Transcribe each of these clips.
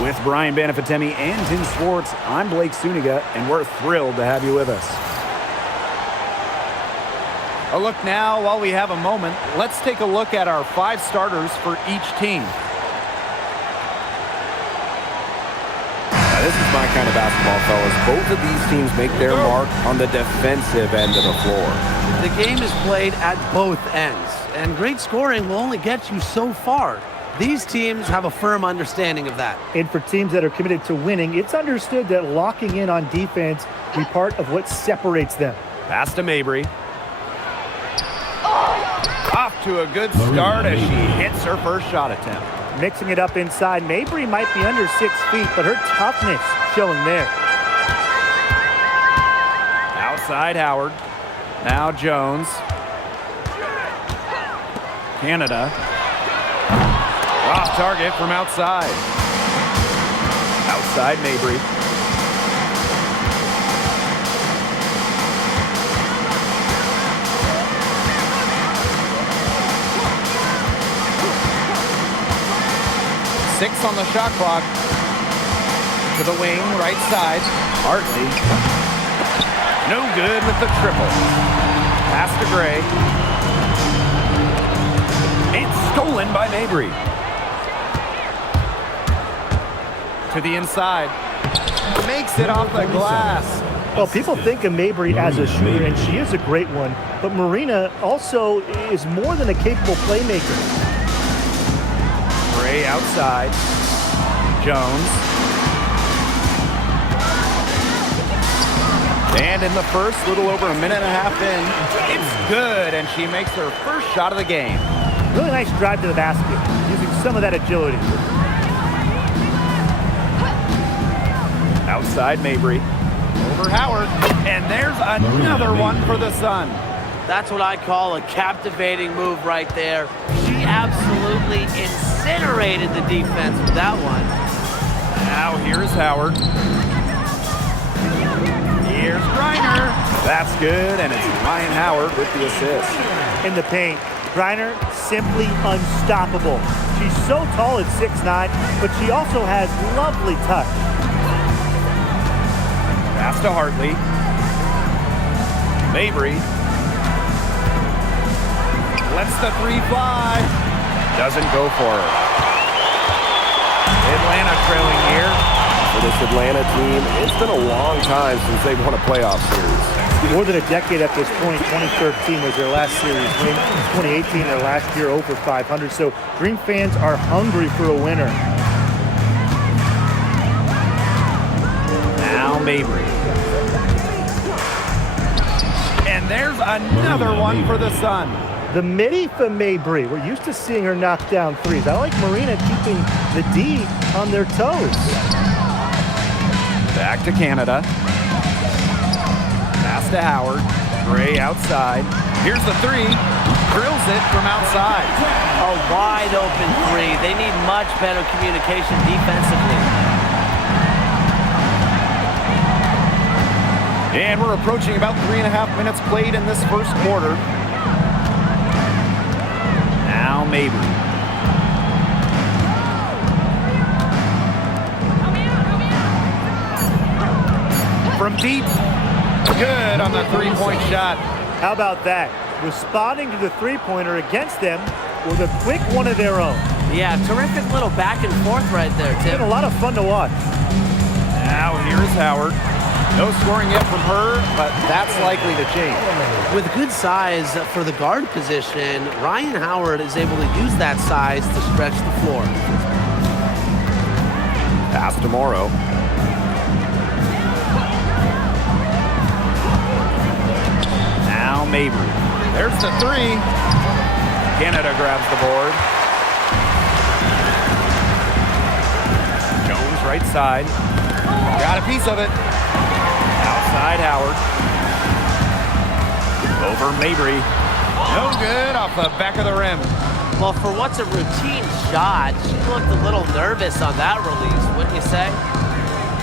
With Brian Banafitemi and Tim Schwartz, I'm Blake Suniga, and we're thrilled to have you with us. A look now, while we have a moment, let's take a look at our 5 starters for each team. This is my kind of basketball, fellas. Both of these teams make their mark on the defensive end of the floor. The game is played at both ends, and great scoring will only get you so far. These teams have a firm understanding of that. And for teams that are committed to winning, it's understood that locking in on defense be part of what separates them. Pass to Mabry. Off to a good start as she hits her first shot attempt. Mixing it up inside. Mabry might be under 6 feet, but her toughness showing there. Outside Howard. Now Jones. Canada. Off target from outside. Outside Mabry. Six on the shot clock. To the wing, right side. Hartley. No good with the triple. Pass to Gray. It's stolen by Mabry. To the inside. Makes it off the glass. Well, people think of Mabry as a shooter, and she is a great one. But Marina also is more than a capable playmaker. Gray outside. Jones. And in the first, little over a minute and a half in, it's good, and she makes her first shot of the game. Really nice drive to the basket, using some of that agility. Outside Mabry. Over Howard. And there's another one for the Sun. That's what I call a captivating move right there. She absolutely incinerated the defense with that one. Now here's Howard. Here's Griner. That's good, and it's Ryan Howard with the assist. In the paint, Griner simply unstoppable. She's so tall at 6'9", but she also has lovely touch. Pass to Hartley. Mabry. Lets the 3 fly. Doesn't go for her. Atlanta trailing here. For this Atlanta team, it's been a long time since they've won a playoff series. More than a decade at this point. 2013 was their last series win. 2018, their last year, over 500. So Dream fans are hungry for a winner. Now Mabry. And there's another one for the Sun. The midi for Mabry. We're used to seeing her knock down threes. I like Marina keeping the D on their toes. Back to Canada. Pass to Howard. Gray outside. Here's the 3. Drills it from outside. A wide open 3. They need much better communication defensively. And we're approaching about 3.5 minutes played in this first quarter. Now Mabry. From deep. Good on the 3-point shot. How about that? Responding to the three-pointer against them with a quick one of their own. Yeah, terrific little back and forth right there, Tim. Been a lot of fun to watch. Now here's Howard. No scoring yet from her, but that's likely to change. With good size for the guard position, Ryan Howard is able to use that size to stretch the floor. Pass to Morrow. Now Mabry. There's the 3. Canada grabs the board. Jones right side. Got a piece of it. Outside Howard. Over Mabry. No good off the back of the rim. Well, for what's a routine shot, she looked a little nervous on that release, wouldn't you say?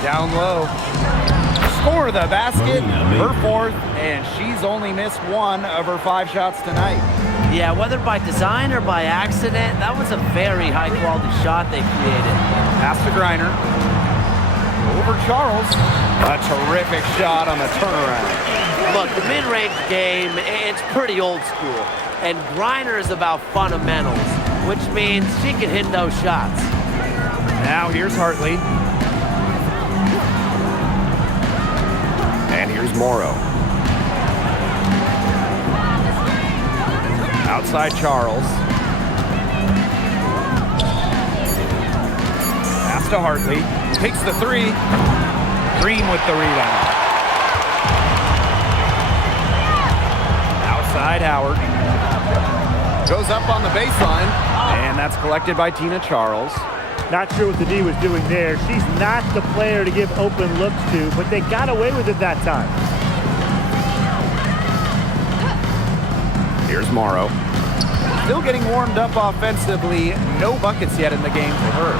Down low. Score the basket, her 4th, and she's only missed 1 of her 5 shots tonight. Yeah, whether by design or by accident, that was a very high-quality shot they created. Pass to Griner. Over Charles. A terrific shot on the turnaround. Look, the mid-range game, it's pretty old school. And Griner is about fundamentals, which means she can hit those shots. Now here's Hartley. And here's Morrow. Outside Charles. Pass to Hartley. Takes the three. Green with the rebound. Outside Howard. Goes up on the baseline. And that's collected by Tina Charles. Not sure what the D was doing there. She's not the player to give open looks to, but they got away with it that time. Here's Morrow. Still getting warmed up offensively. No buckets yet in the game for her.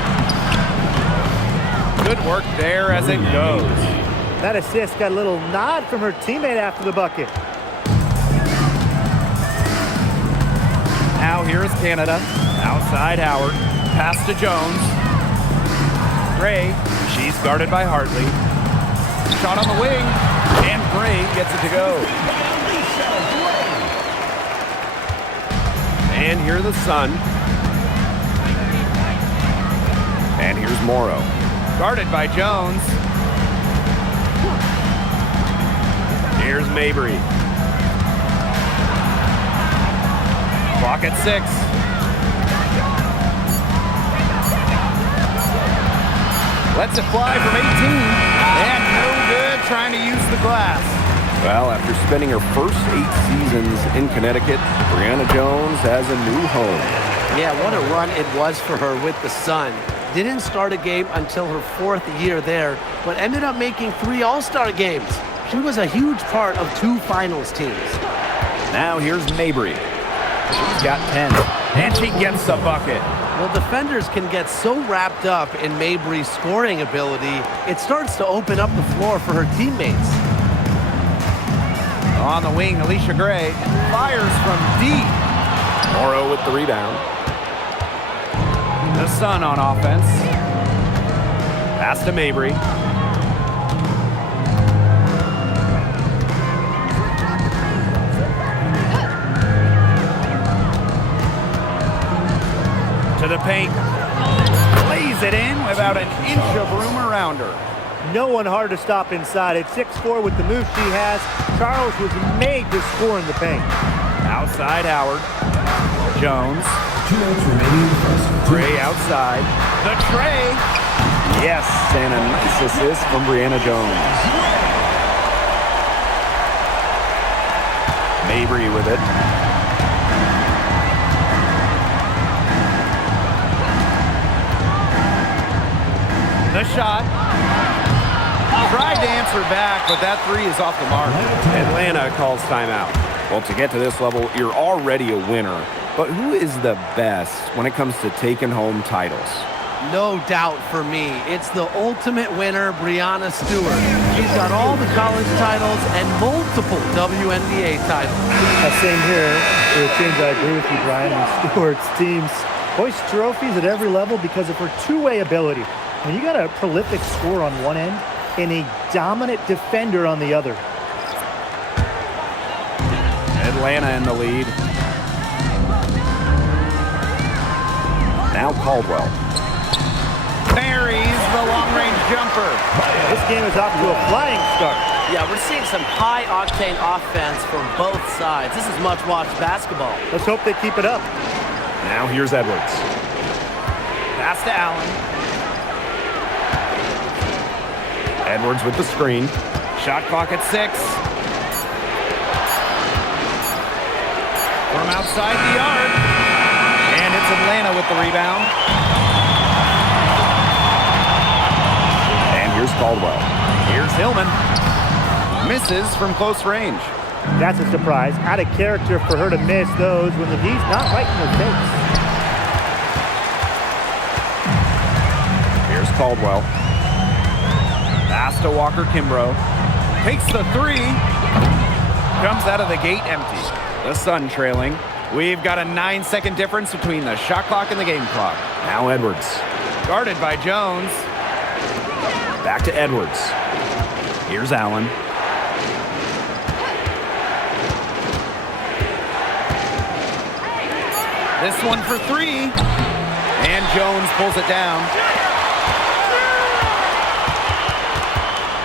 Good work there as it goes. That assist got a little nod from her teammate after the bucket. Now here's Canada. Outside Howard. Pass to Jones. Gray. She's guarded by Hartley. Shot on the wing. And Gray gets it to go. And here's the Sun. And here's Morrow. Guarded by Jones. Here's Mabry. Clock at 6. Lets it fly from 18. And no good trying to use the glass. Well, after spending her first 8 seasons in Connecticut, Brianna Jones has a new home. Yeah, what a run it was for her with the Sun. Didn't start a game until her 4th year there, but ended up making 3 All-Star games. She was a huge part of 2 finals teams. Now here's Mabry. She's got 10. And she gets the bucket. Well, defenders can get so wrapped up in Mabry's scoring ability, it starts to open up the floor for her teammates. On the wing, Alicia Gray fires from deep. Morrow with the rebound. The Sun on offense. Pass to Mabry. To the paint. Lays it in without an inch of room around her. No one hard to stop inside. At 6'4" with the move she has, Charles was made to score in the paint. Outside Howard. Jones. 2 minutes remaining. Gray outside. The tray. Yes, and a nice assist from Brianna Jones. Mabry with it. The shot. Tried to answer back, but that 3 is off the mark. Atlanta calls timeout. Well, to get to this level, you're already a winner. But who is the best when it comes to taking home titles? No doubt for me, it's the ultimate winner, Brianna Stewart. She's got all the college titles and multiple WNBA titles. Same here. For a change, I agree with you, Brian. And Stewart's teams hoist trophies at every level because of her two-way ability. And you got a prolific scorer on one end and a dominant defender on the other. Atlanta in the lead. Now Caldwell. Buries the long-range jumper. This game is off to a flying start. Yeah, we're seeing some high-octane offense from both sides. This is much-watched basketball. Let's hope they keep it up. Now here's Edwards. Pass to Allen. Edwards with the screen. Shot clock at 6. From outside the yard. And it's Atlanta with the rebound. And here's Caldwell. Here's Hillman. Misses from close range. That's a surprise. Out of character for her to miss those when the D's not right in her face. Here's Caldwell. Pass to Walker Kimbrough. Takes the 3. Comes out of the gate empty. The Sun trailing. We've got a 9-second difference between the shot clock and the game clock. Now Edwards. Guarded by Jones. Back to Edwards. Here's Allen. This one for three. And Jones pulls it down.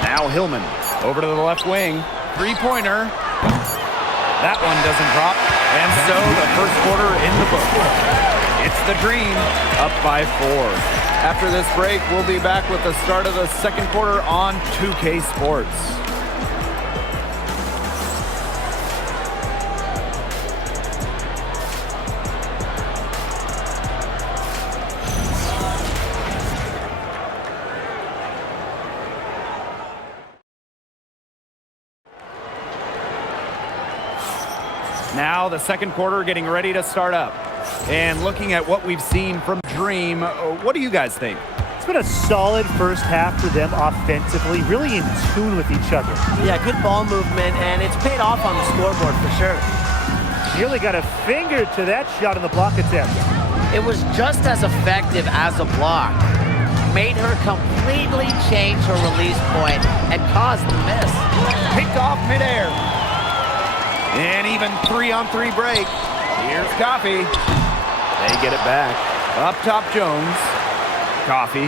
Now Hillman over to the left wing. Three-pointer. That one doesn't drop. And so the first quarter in the book. It's the Dream up by 4. After this break, we'll be back with the start of the second quarter on 2K Sports. Now the second quarter getting ready to start up. And looking at what we've seen from Dream, what do you guys think? It's been a solid first half for them offensively, really in tune with each other. Yeah, good ball movement, and it's paid off on the scoreboard for sure. Nearly got a finger to that shot on the block attempt. It was just as effective as a block. Made her completely change her release point and caused the miss. Picked off midair. And even 3-on-3 break. Here's Coffee. They get it back. Up top, Jones. Coffee.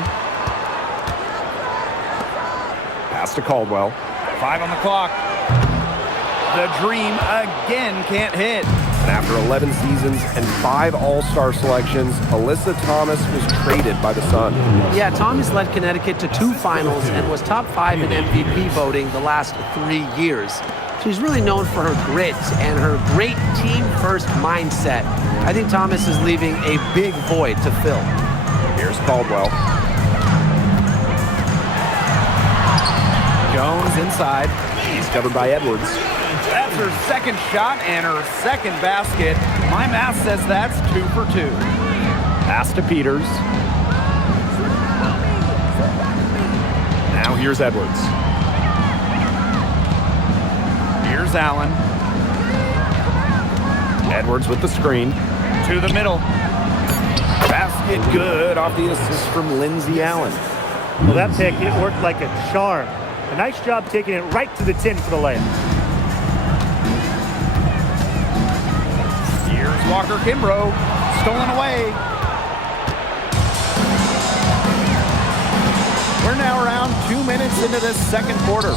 Pass to Caldwell. 5 on the clock. The Dream again can't hit. And after 11 seasons and 5 All-Star selections, Alyssa Thomas was traded by the Sun. Yeah, Thomas led Connecticut to 2 finals and was top 5 in MVP voting the last 3 years. She's really known for her grit and her great team-first mindset. I think Thomas is leaving a big void to fill. Here's Caldwell. Jones inside. He's covered by Edwards. That's her second shot and her second basket. My math says that's 2 for 2. Pass to Peters. Now here's Edwards. Here's Allen. Edwards with the screen. To the middle. Basket good off the assist from Lindsay Allen. Well, that pick, it worked like a charm. A nice job taking it right to the tin for the layup. Here's Walker Kimbrough. Stolen away. We're now around 2 minutes into this second quarter.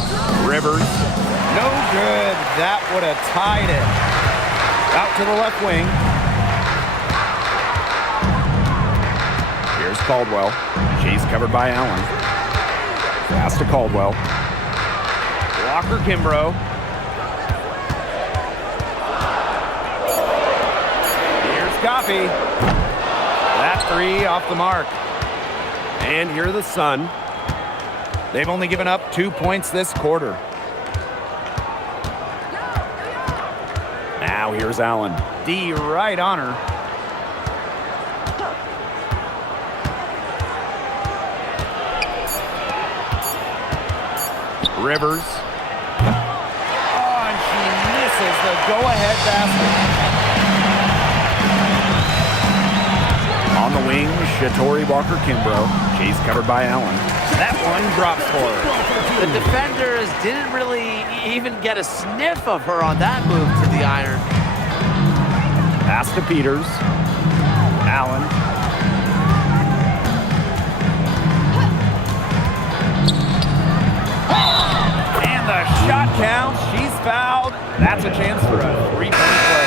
Rivers. No good. That would have tied it. Out to the left wing. Here's Caldwell. She's covered by Allen. Pass to Caldwell. Walker Kimbrough. Here's Coffee. That 3 off the mark. And here are the Sun. They've only given up 2 points this quarter. Now here's Allen. D right on her. Rivers. Oh, and she misses the go-ahead basket. On the wing, Shatori Walker Kimbrough. She's covered by Allen. That one drops for her. The defenders didn't really even get a sniff of her on that move to the iron. Pass to Peters. Allen. And the shot counts. She's fouled. That's a chance for a 3-point play.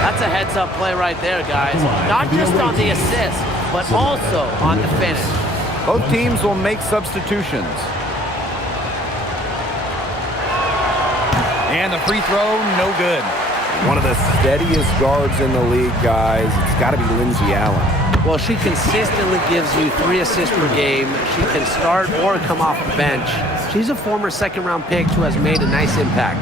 That's a heads-up play right there, guys. Not just on the assist, but also on the finish. Both teams will make substitutions. And the free throw, no good. One of the steadiest guards in the league, guys. It's got to be Lindsay Allen. Well, she consistently gives you 3 assists per game. She can start or come off the bench. She's a former second-round pick who has made a nice impact.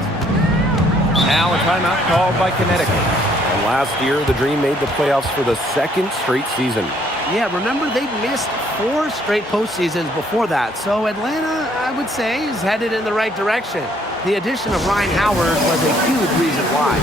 Now a timeout called by Connecticut. And last year, the Dream made the playoffs for the 2nd straight season. Yeah, remember they missed 4 straight postseasons before that. So Atlanta, I would say, is headed in the right direction. The addition of Ryan Howard was a huge reason why.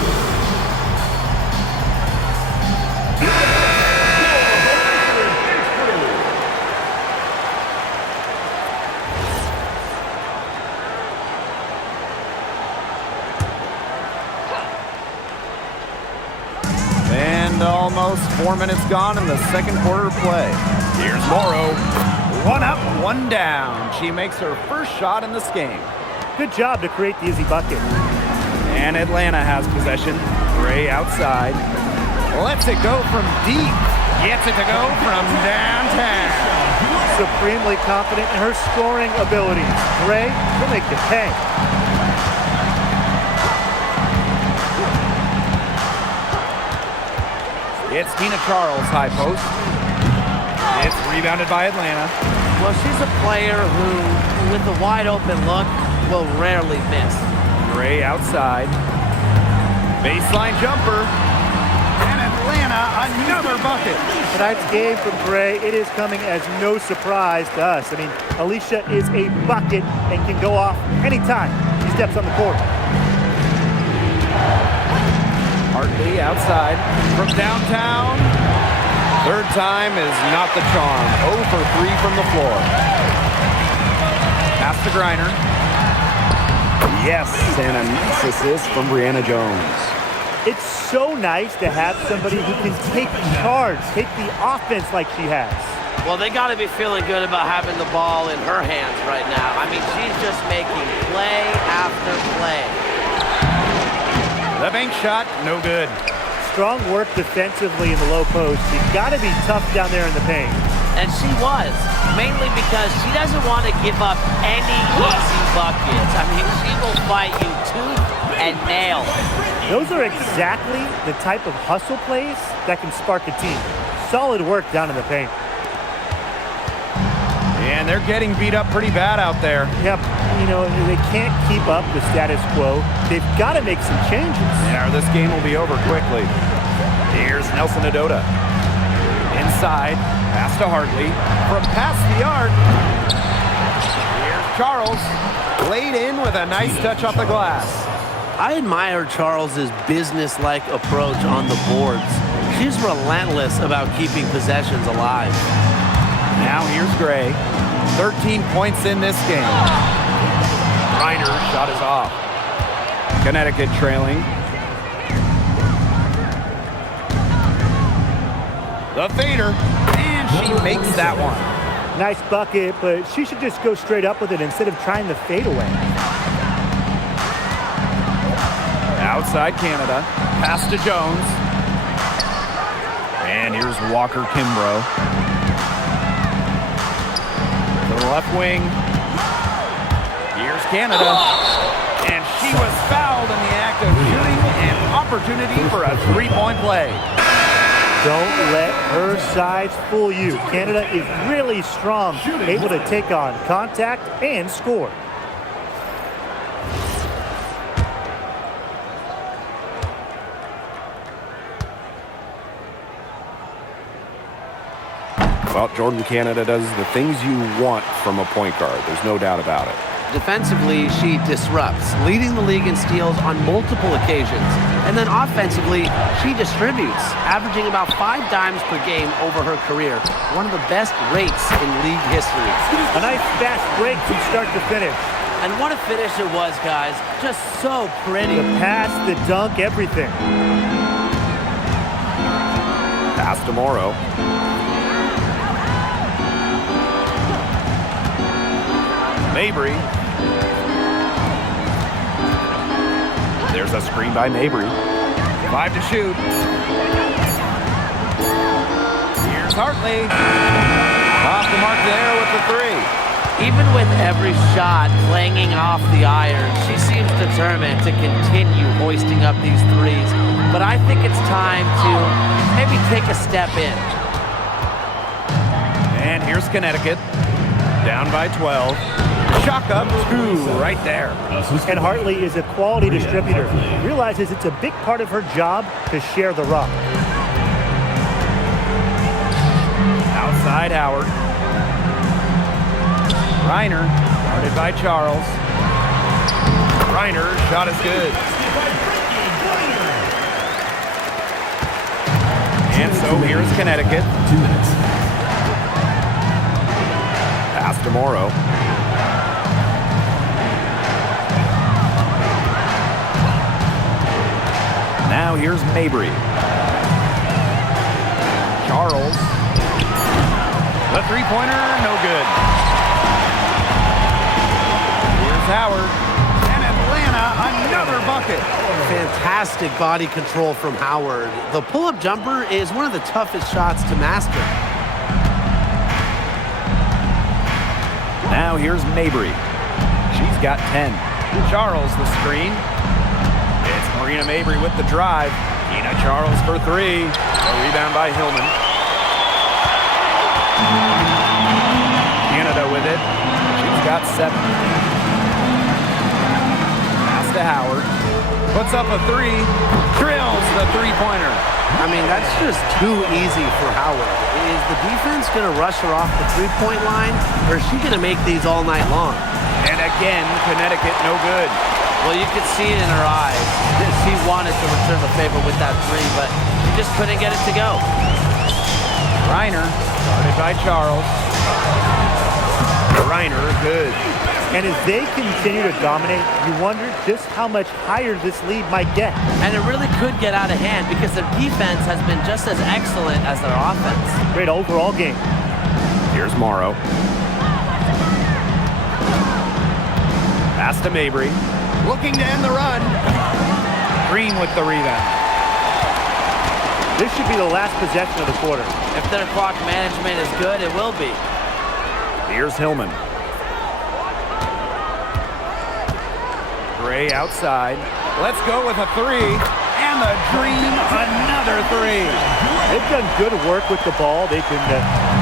4 minutes gone in the second quarter of play. Here's Morrow. One up, one down. She makes her first shot in this game. Good job to create the easy bucket. And Atlanta has possession. Gray outside. Lets it go from deep. Gets it to go from downtown. Supremely confident in her scoring abilities. Gray will make it pay. It's Tina Charles, high post. It's rebounded by Atlanta. Well, she's a player who, with a wide open look, will rarely miss. Gray outside. Baseline jumper. And Atlanta, another bucket. Tonight's game from Gray, it is coming as no surprise to us. I mean, Alicia is a bucket and can go off anytime she steps on the court. Hartley outside from downtown. Third time is not the charm. 0 for 3 from the floor. Pass to Griner. Yes, and a nice assist from Brianna Jones. It's so nice to have somebody who can take charge, take the offense like she has. Well, they got to be feeling good about having the ball in her hands right now. I mean, she's just making play after play. The bank shot, no good. Strong work defensively in the low post. You've got to be tough down there in the paint. And she was, mainly because she doesn't want to give up any easy buckets. I mean, she will fight you tooth and nail. Those are exactly the type of hustle plays that can spark a team. Solid work down in the paint. And they're getting beat up pretty bad out there. Yep, you know, they can't keep up the status quo. They've got to make some changes. Yeah, this game will be over quickly. Here's Nelson Adota. Inside, pass to Hartley. From past the arc. Here's Charles. Laid in with a nice touch off the glass. I admire Charles's business-like approach on the boards. She's relentless about keeping possessions alive. Now here's Gray. 13 points in this game. Reiner's shot is off. Connecticut trailing. The fader, and she makes that one. Nice bucket, but she should just go straight up with it instead of trying to fade away. Outside Canada. Pass to Jones. And here's Walker Kimbrough. To the left wing. Here's Canada. And she was fouled in the act of shooting an opportunity for a three-point play. Don't let her size fool you. Canada is really strong, able to take on contact and score. Well, Jordan, Canada does the things you want from a point guard. There's no doubt about it. Defensively, she disrupts, leading the league in steals on multiple occasions. And then offensively, she distributes, averaging about 5 dimes per game over her career. One of the best rates in league history. A nice fast break from start to finish. And what a finish it was, guys. Just so pretty. The pass, the dunk, everything. Pass to Morrow. Mabry. There's a screen by Mabry. 5 to shoot. Here's Hartley. Off the mark there with the 3. Even with every shot clanging off the iron, she seems determined to continue hoisting up these threes. But I think it's time to maybe take a step in. And here's Connecticut. Down by 12. Shock up 2 right there. And Hartley is a quality distributor. Realizes it's a big part of her job to share the rock. Outside Howard. Reiner, guarded by Charles. Reiner, shot is good. And so here's Connecticut. 2 minutes. Pass to Morrow. Now here's Mabry. Charles. The three-pointer, no good. Here's Howard. And Atlanta, another bucket. Fantastic body control from Howard. The pull-up jumper is one of the toughest shots to master. Now here's Mabry. She's got 10. Charles the screen. It's Marina Mabry with the drive. Tina Charles for three. A rebound by Hillman. Canada with it. She's got 7. Pass to Howard. Puts up a three. Drills the three-pointer. I mean, that's just too easy for Howard. Is the defense going to rush her off the three-point line, or is she going to make these all night long? And again, Connecticut no good. Well, you could see it in her eyes. She wanted to return the favor with that three, but she just couldn't get it to go. Reiner, guarded by Charles. Reiner, good. And as they continue to dominate, you wonder just how much higher this lead might get. And it really could get out of hand because their defense has been just as excellent as their offense. Great overall game. Here's Morrow. Pass to Mabry. Looking to end the run. Green with the rebound. This should be the last possession of the quarter. If their clock management is good, it will be. Here's Hillman. Gray outside. Let's go with a three. And the Dream, another three. They've done good work with the ball. They've been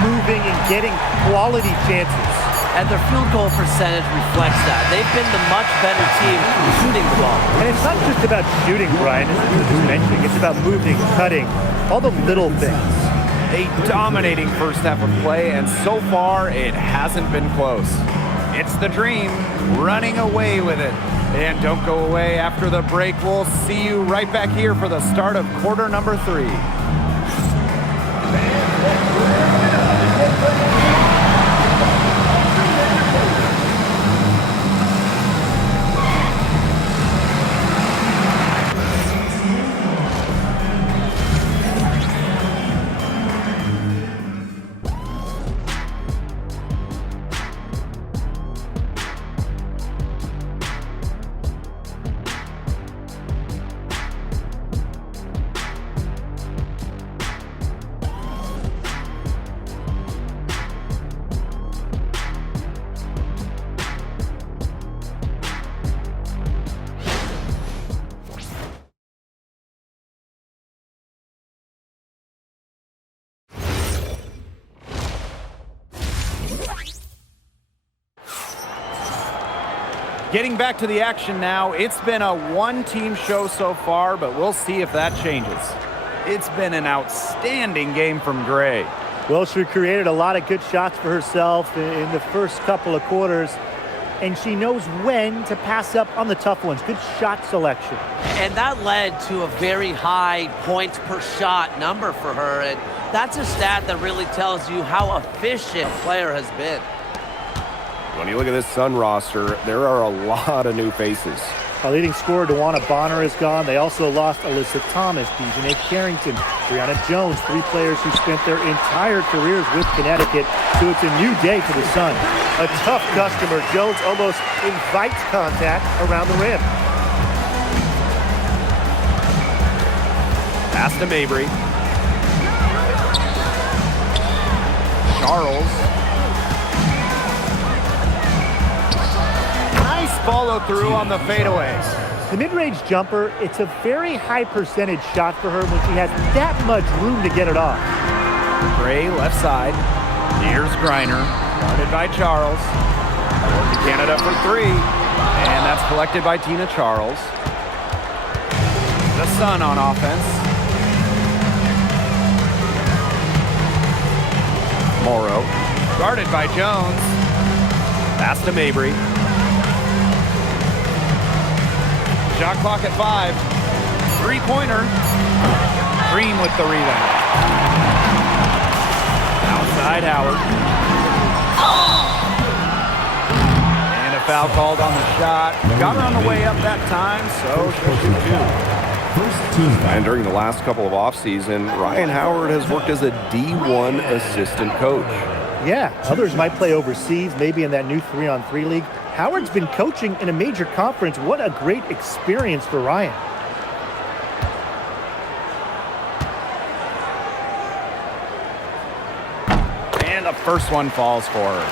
moving and getting quality chances. And their field goal percentage reflects that. They've been the much better team shooting the ball. And it's not just about shooting, Brian, as you were just mentioning. It's about moving, cutting, all the little things. A dominating first half of play, and so far it hasn't been close. It's the Dream running away with it. And don't go away after the break. We'll see you right back here for the start of quarter number 3. Getting back to the action now. It's been a one-team show so far, but we'll see if that changes. It's been an outstanding game from Gray. Well, she created a lot of good shots for herself in the first couple of quarters, and she knows when to pass up on the tough ones. Good shot selection. And that led to a very high points per shot number for her, and that's a stat that really tells you how efficient a player has been. When you look at this Sun roster, there are a lot of new faces. Our leading scorer, DeWanna Bonner, is gone. They also lost Alyssa Thomas, Dejanay Carrington, Brianna Jones, 3 players who spent their entire careers with Connecticut. So it's a new day for the Sun. A tough customer. Jones almost invites contact around the rim. Pass to Mabry. Charles. Follow through on the fadeaways. The mid-range jumper, it's a very high percentage shot for her when she has that much room to get it off. Gray left side. Here's Griner, guarded by Charles. To Canada for 3. And that's collected by Tina Charles. The Sun on offense. Morrow, guarded by Jones. Pass to Mabry. Shot clock at 5. 3-pointer. Green with the rebound. Outside Howard. And a foul called on the shot. Got her on the way up that time, so she'll shoot 2. And during the last couple of offseason, Ryan Howard has worked as a D1 assistant coach. Yeah, others might play overseas, maybe in that new 3-on-3 league. Howard's been coaching in a major conference. What a great experience for Ryan. And the first one falls for her.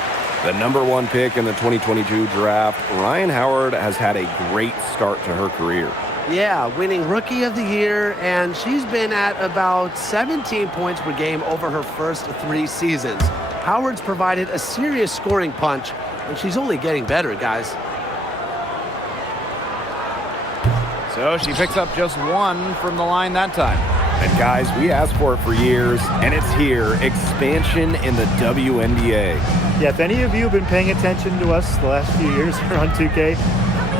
The #1 pick in the 2022 draft, Ryan Howard has had a great start to her career. Yeah, winning Rookie of the Year, and she's been at about 17 points per game over her first 3 seasons. Howard's provided a serious scoring punch, and she's only getting better, guys. So she picks up just 1 from the line that time. And guys, we asked for it for years, and it's here. Expansion in the WNBA. Yeah, if any of you have been paying attention to us the last few years here on 2K,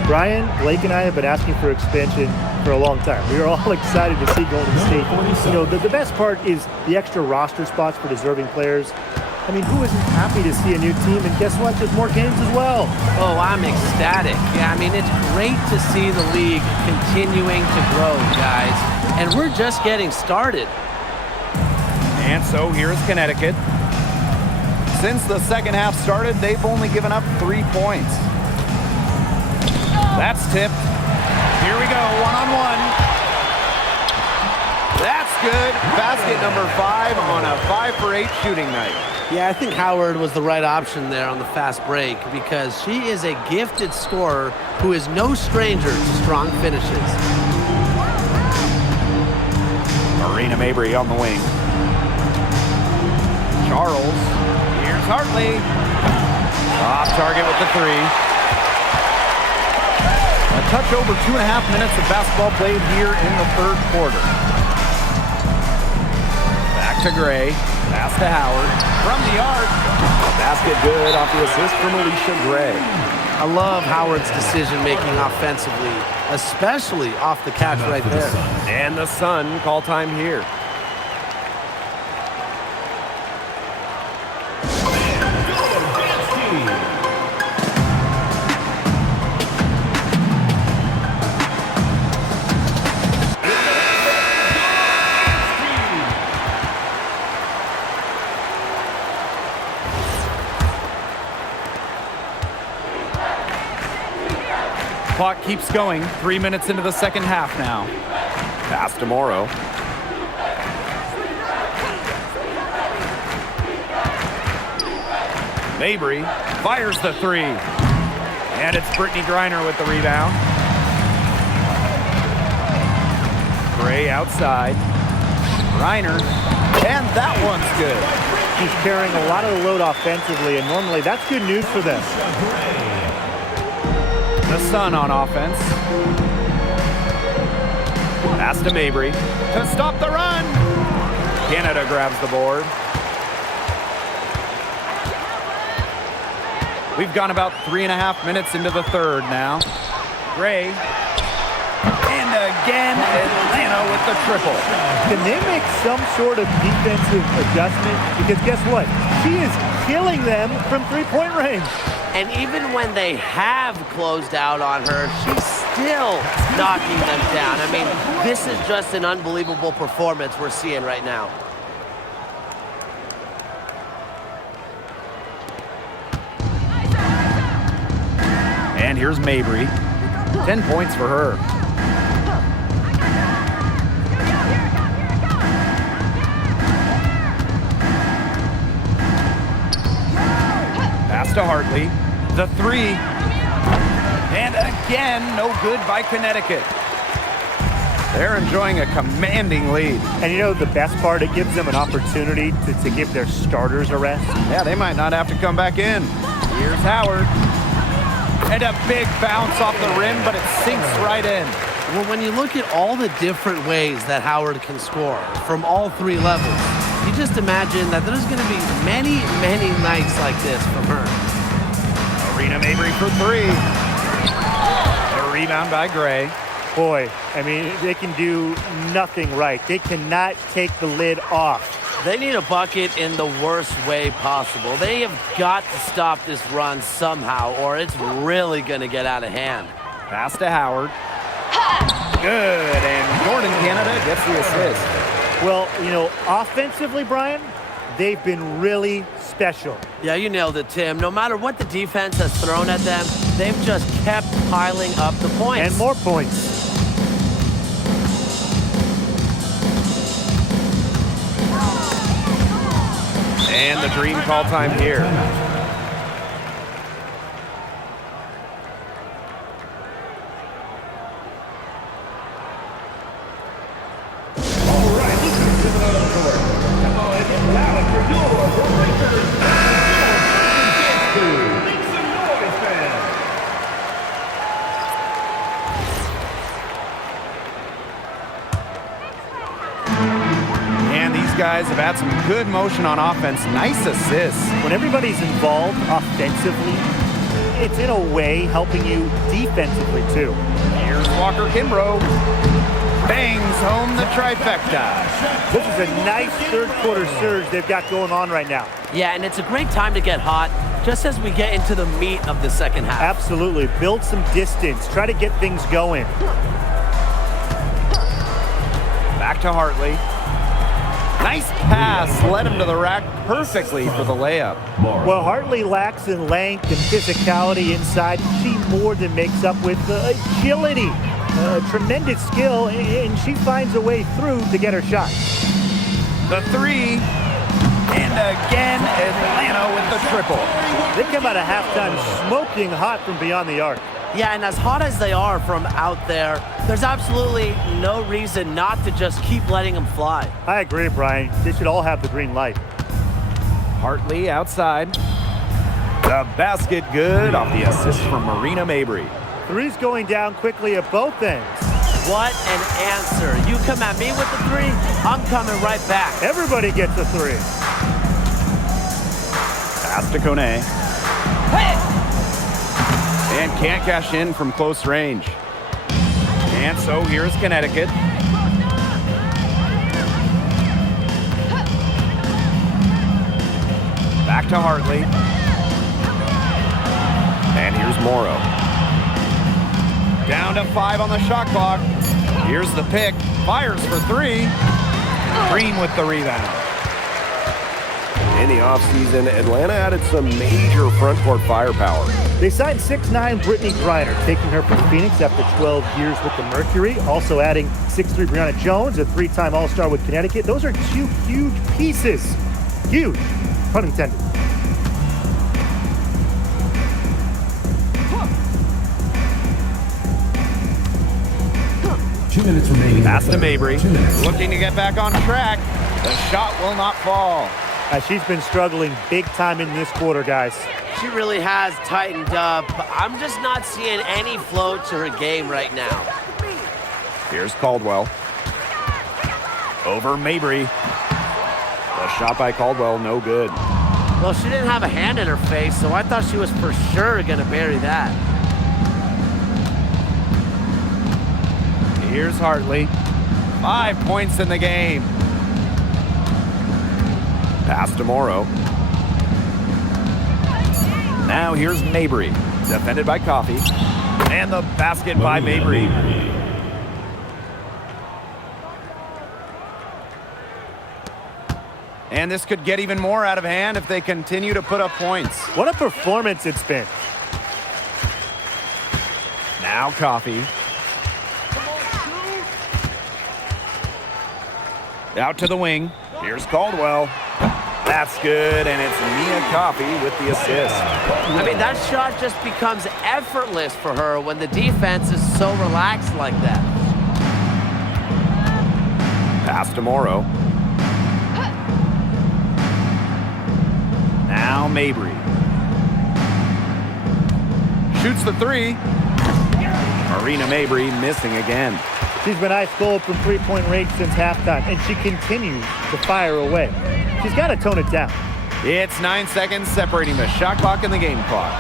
Brian, Blake, and I have been asking for expansion for a long time. We are all excited to see Golden State. You know, the best part is the extra roster spots for deserving players. I mean, who isn't happy to see a new team? And guess what? There's more games as well. Oh, I'm ecstatic. Yeah, I mean, it's great to see the league continuing to grow, guys. And we're just getting started. And so here's Connecticut. Since the second half started, they've only given up 3 points. That's tipped. Here we go, 1-on-1. That's good. Basket number 5 on a 5 for 8 shooting night. Yeah, I think Howard was the right option there on the fast break because she is a gifted scorer who is no stranger to strong finishes. Marina Mabry on the wing. Charles. Here's Hartley. Off target with the 3. A touch over 2.5 minutes of basketball played here in the third quarter. Back to Gray. Pass to Howard. From the arc. Basket good off the assist from Alicia Gray. I love Howard's decision-making offensively, especially off the catch right there. And the Sun call time here. Clock keeps going. 3 minutes into the second half now. Pass to Morrow. Mabry fires the 3. And it's Brittany Griner with the rebound. Gray outside. Griner. And that one's good. He's carrying a lot of the load offensively, and normally that's good news for them. The Sun on offense. Pass to Mabry to stop the run. Canada grabs the board. We've gone about 3.5 minutes into the third now. Gray. And again, Atlanta with the triple. Can they make some sort of defensive adjustment? Because guess what? She is killing them from three-point range. And even when they have closed out on her, she's still knocking them down. I mean, this is just an unbelievable performance we're seeing right now. And here's Mabry. 10 points for her. Pass to Hartley. The 3. And again, no good by Connecticut. They're enjoying a commanding lead. And you know the best part? It gives them an opportunity to give their starters a rest. Yeah, they might not have to come back in. Here's Howard. And a big bounce off the rim, but it sinks right in. Well, when you look at all the different ways that Howard can score from all 3 levels, you just imagine that there's going to be many, many nights like this from her. Marina Mabry for 3. A rebound by Gray. Boy, I mean, they can do nothing right. They cannot take the lid off. They need a bucket in the worst way possible. They have got to stop this run somehow, or it's really going to get out of hand. Pass to Howard. good, and Jordan Canada gets the assist. Well, offensively, Brian, they've been really special. Yeah, you nailed it, Tim. No matter what the defense has thrown at them, they've just kept piling up the points. And more points. And the Dream call time here. Guys have had some good motion on offense. Nice assists. When everybody's involved offensively, it's in a way helping you defensively too. Here's Walker Kimbrough. Bangs home the trifecta. This is a nice third quarter surge they've got going on right now. Yeah, and it's a great time to get hot just as we get into the meat of the second half. Absolutely. Build some distance. Try to get things going. Back to Hartley. Nice pass, led him to the rack perfectly for the layup. Well, Hartley lacks in length and physicality inside. She more than makes up with agility, tremendous skill, and she finds a way through to get her shot. The three, and again, Atlanta with the triple. They come out of halftime smoking hot from beyond the arc. Yeah, and as hot as they are from out there, there's absolutely no reason not to just keep letting them fly. I agree, Brian. They should all have the green light. Hartley outside. The basket good off the assist from Marina Mabry. Three's going down quickly at both ends. What an answer. You come at me with the three, I'm coming right back. Everybody gets a three. Pass to Kone. And can't cash in from close range. And so here's Connecticut. Back to Hartley. And here's Morrow. Down to 5 on the shot clock. Here's the pick. Fires for 3. Green with the rebound. In the offseason, Atlanta added some major front court firepower. They signed 6'9" Brittany Griner, taking her from Phoenix after 12 years with the Mercury. Also adding 6'3" Brianna Jones, a 3-time All-Star with Connecticut. Those are 2 huge pieces. Huge, pun intended. Two minutes remaining. Pass to Mabry. Looking to get back on track. The shot will not fall. She's been struggling big time in this quarter, guys. She really has tightened up. I'm just not seeing any flow to her game right now. Here's Caldwell. Over Mabry. The shot by Caldwell, no good. Well, she didn't have a hand in her face, so I thought she was for sure going to bury that. Here's Hartley. 5 points in the game. Pass to Morrow. Now here's Mabry. Defended by Coffey. And the basket by Mabry. And this could get even more out of hand if they continue to put up points. What a performance it's been. Now Coffey. Out to the wing. Here's Caldwell. That's good, and it's Mia Coffey with the assist. I mean, that shot just becomes effortless for her when the defense is so relaxed like that. Pass to Morrow. Now Mabry. Shoots the 3. Marina Mabry missing again. She's been ice cold from three-point range since halftime, and she continues to fire away. She's got to tone it down. It's 9 seconds separating the shot clock and the game clock.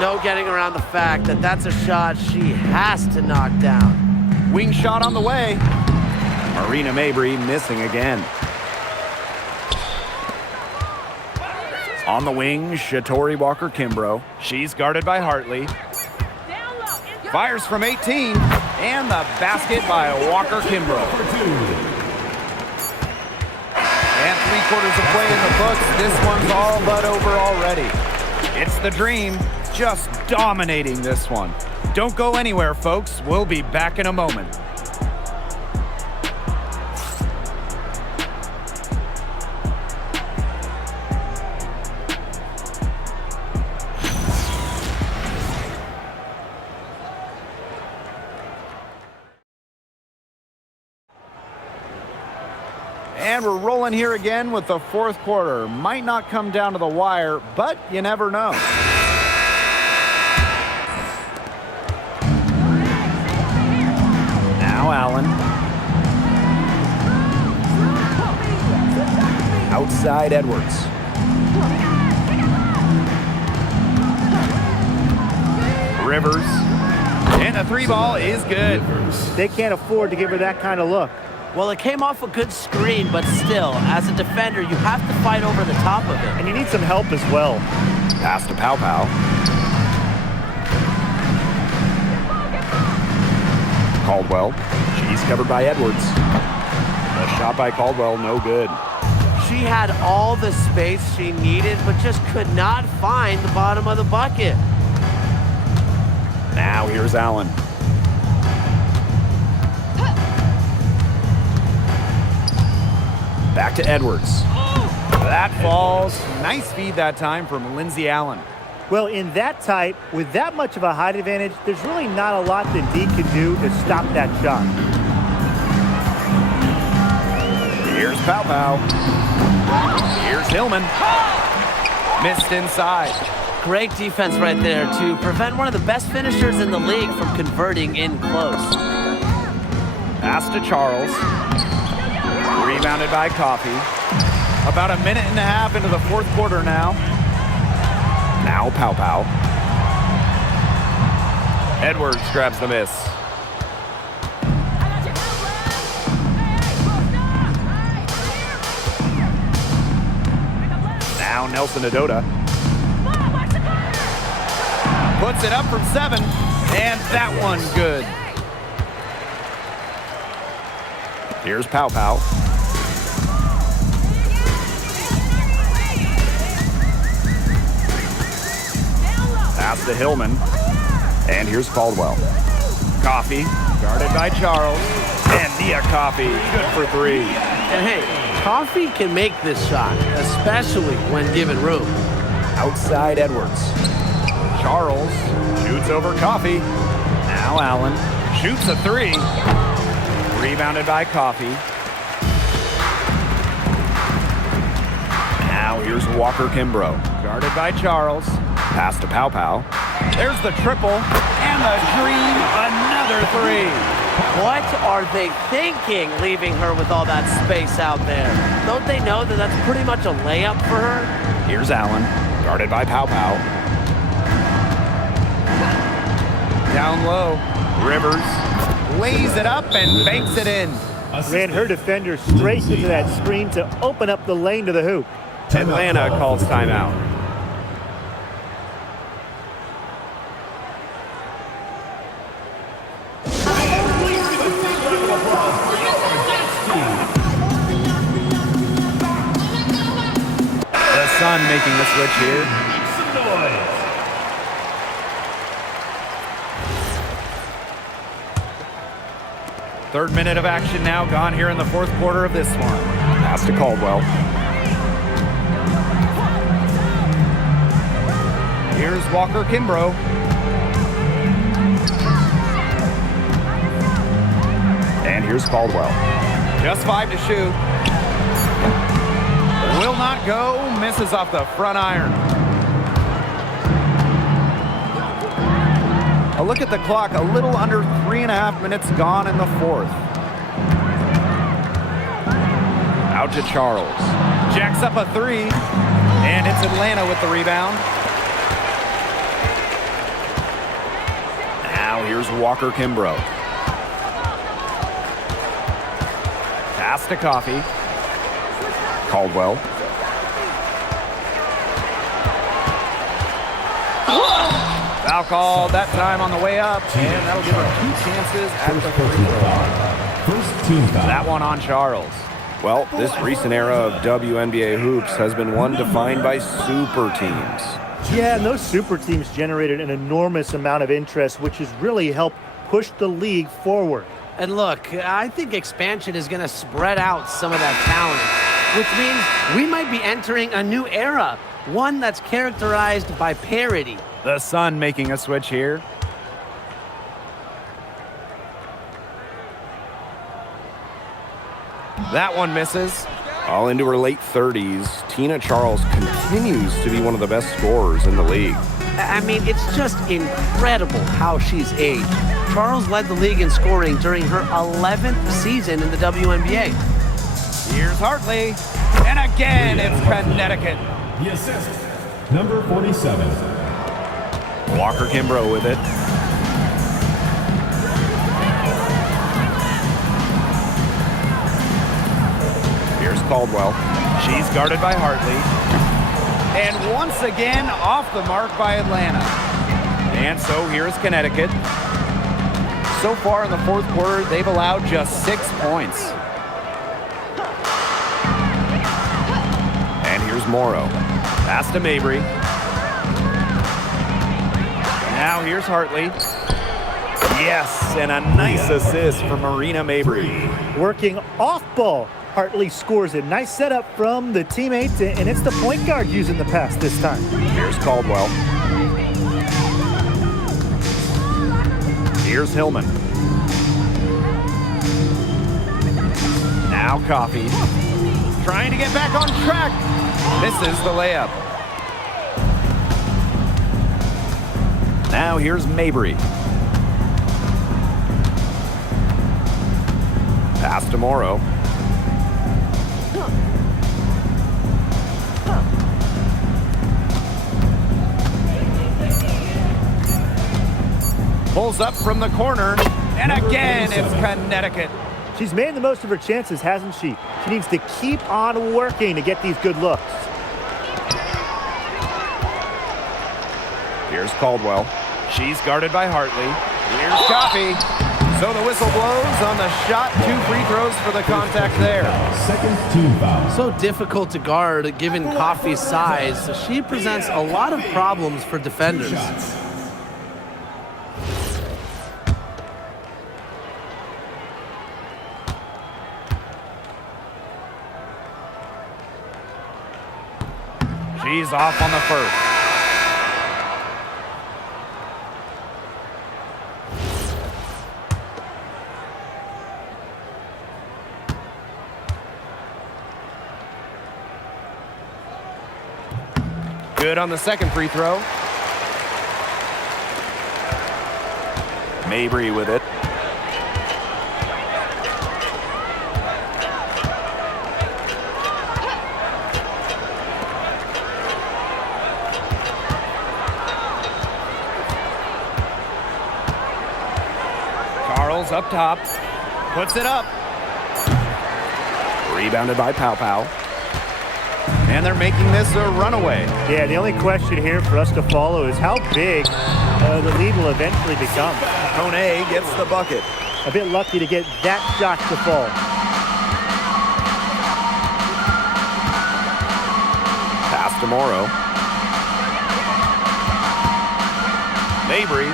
No getting around the fact that that's a shot she has to knock down. Wing shot on the way. Marina Mabry missing again. On the wing, Shatori Walker Kimbrough. She's guarded by Hartley. Fires from 18. And the basket by Walker Kimbrough. And 3/4 of play in the books. This one's all but over already. It's the Dream just dominating this one. Don't go anywhere, folks. We'll be back in a moment. And we're rolling here again with the 4th quarter. Might not come down to the wire, but you never know. Now Allen. Outside Edwards. Rivers. And the 3-ball is good. They can't afford to give her that kind of look. Well, it came off a good screen, but still, as a defender, you have to fight over the top of it. And you need some help as well. Pass to Pow Pow. Caldwell. She's covered by Edwards. A shot by Caldwell, no good. She had all the space she needed, but just could not find the bottom of the bucket. Now here's Allen. Back to Edwards. That falls. Nice feed that time from Lindsey Allen. Well, in that type, with that much of a height advantage, there's really not a lot that D can do to stop that shot. Here's Pow Pow. Here's Hillman. Missed inside. Great defense right there to prevent one of the best finishers in the league from converting in close. Pass to Charles. Rebounded by Coffey. About a minute and a half into the 4th quarter now. Now Pow Pow. Edwards grabs the miss. Now Nelson Adota. Puts it up from 7. And that one good. Here's Pow Pow. Pass to Hillman. And here's Caldwell. Coffey, guarded by Charles. And Nia Coffey, good for 3. And hey, Coffey can make this shot, especially when given room. Outside Edwards. Charles shoots over Coffey. Now Allen shoots a 3. Rebounded by Coffey. Now here's Walker Kimbrough. Guarded by Charles. Pass to Pow Pow. There's the triple. And the Dream, another 3. What are they thinking, leaving her with all that space out there? Don't they know that that's pretty much a layup for her? Here's Allen. Guarded by Pow Pow. Down low. Rivers lays it up and banks it in. Ran her defender straight into that screen to open up the lane to the hoop. Atlanta calls timeout. The Sun making the switch here. Third minute of action now gone here in the 4th quarter of this one. Pass to Caldwell. Here's Walker Kimbrough. And here's Caldwell. Just 5 to shoot. Will not go. Misses off the front iron. A look at the clock. A little under 3.5 minutes gone in the 4th. Out to Charles. Jacks up a 3. And it's Atlanta with the rebound. Now here's Walker Kimbrough. Pass to Coffey. Caldwell. Foul called that time on the way up, and that'll give her 2 chances at the free throw. First team foul. That one on Charles. Well, this recent era of WNBA hoops has been one defined by super teams. Yeah, and those super teams generated an enormous amount of interest, which has really helped push the league forward. And look, I think expansion is going to spread out some of that talent, which means we might be entering a new era, one that's characterized by parity. The Sun making a switch here. That one misses. All into her late 30s, Tina Charles continues to be one of the best scorers in the league. I mean, it's just incredible how she's aged. Charles led the league in scoring during her 11th season in the WNBA. Here's Hartley. And again, it's Connecticut. The assist, number 47. Walker Kimbrough with it. Here's Caldwell. She's guarded by Hartley. And once again, off the mark by Atlanta. And so here's Connecticut. So far in the fourth quarter, they've allowed just 6 points. And here's Morrow. Pass to Mabry. Now here's Hartley. Yes, and a nice assist from Marina Mabry. Working off ball, Hartley scores it. Nice setup from the teammate, and it's the point guard using the pass this time. Here's Caldwell. Here's Hillman. Now Coffey. Trying to get back on track. Misses the layup. Now here's Mabry. Pass to Morrow. Pulls up from the corner. And again, it's Connecticut. She's made the most of her chances, hasn't she? She needs to keep on working to get these good looks. Here's Caldwell. She's guarded by Hartley. Here's Coffey. So the whistle blows on the shot. 2 free throws for the contact there. Second team foul. So difficult to guard given Coffey's size. So she presents a lot of problems for defenders. Shots. She's off on the first. Good on the second free throw. Mabry with it. Charles up top. Puts it up. Rebounded by Pow Pow. And they're making this a runaway. Yeah, the only question here for us to follow is how big the lead will eventually become. Kone gets the bucket. A bit lucky to get that shot to fall. Pass to Morrow. Mabry.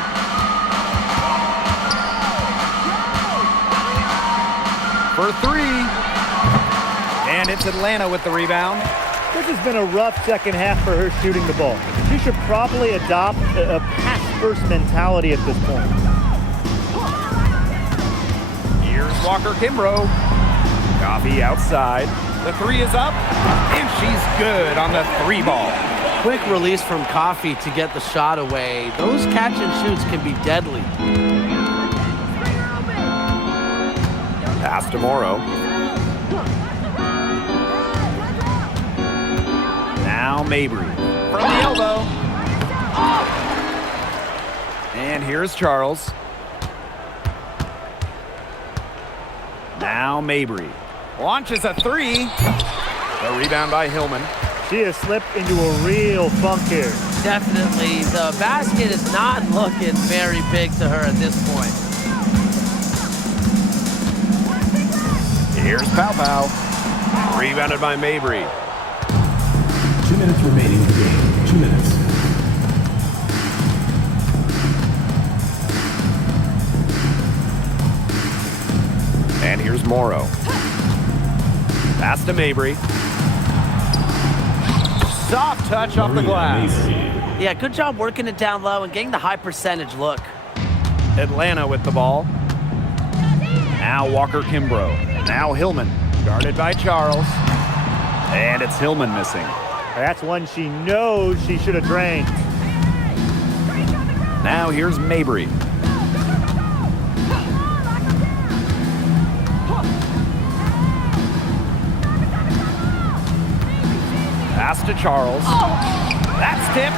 For 3. And it's Atlanta with the rebound. This has been a rough second half for her shooting the ball. She should probably adopt a pass-first mentality at this point. Here's Walker Kimbrough. Coffey outside. The 3 is up. And she's good on the 3 ball. Quick release from Coffey to get the shot away. Those catch and shoots can be deadly. Pass to Morrow. Now Mabry from the elbow. And here's Charles. Now Mabry launches a 3. The rebound by Hillman. She has slipped into a real funk here. Definitely. The basket is not looking very big to her at this point. Here's Pow Pow. Rebounded by Mabry. 2 minutes remaining in the game. 2 minutes. And here's Morrow. Pass to Mabry. Soft touch off the glass. Yeah, good job working it down low and getting the high percentage look. Atlanta with the ball. Now Walker Kimbrough. Now Hillman. Guarded by Charles. And it's Hillman missing. That's one she knows she should have drained. Now here's Mabry. Pass to Charles. That's tipped.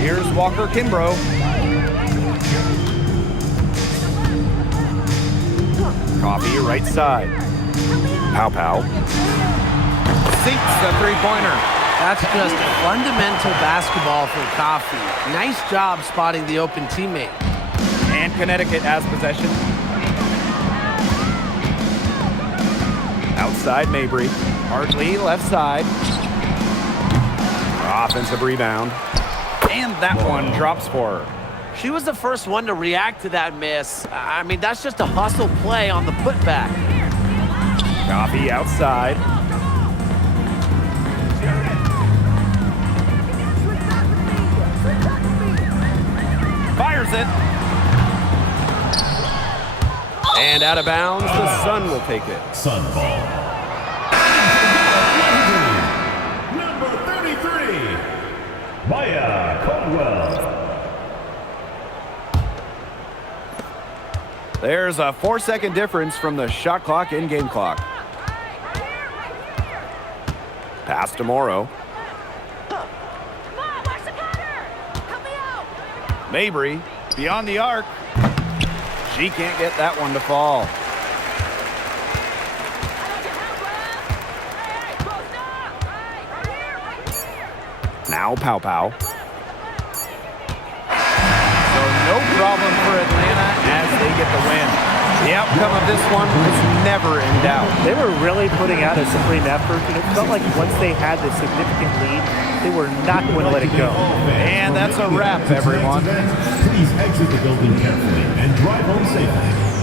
Here's Walker Kimbrough. Coffee right side. Pow Pow. Sinks the three-pointer. That's just fundamental basketball for Coffee. Nice job spotting the open teammate. And Connecticut has possession. Outside Mabry. Hartley left side. Offensive rebound. And that one drops for her. She was the first one to react to that miss. I mean, that's just a hustle play on the putback. Coffee outside. Fires it. And out of bounds, the Sun will take it. Sun ball. Number 33, Maya Caldwell. There's a 4-second difference from the shot clock and game clock. Pass to Morrow. Mabry beyond the arc. She can't get that one to fall. Now Pow Pow. So no problem for Atlanta as they get the win. The outcome of this one was never in doubt. They were really putting out a supreme effort, and it felt like once they had this significant lead, they were not going to let it go. And that's a wrap, everyone. Please exit the building carefully and drive home safely.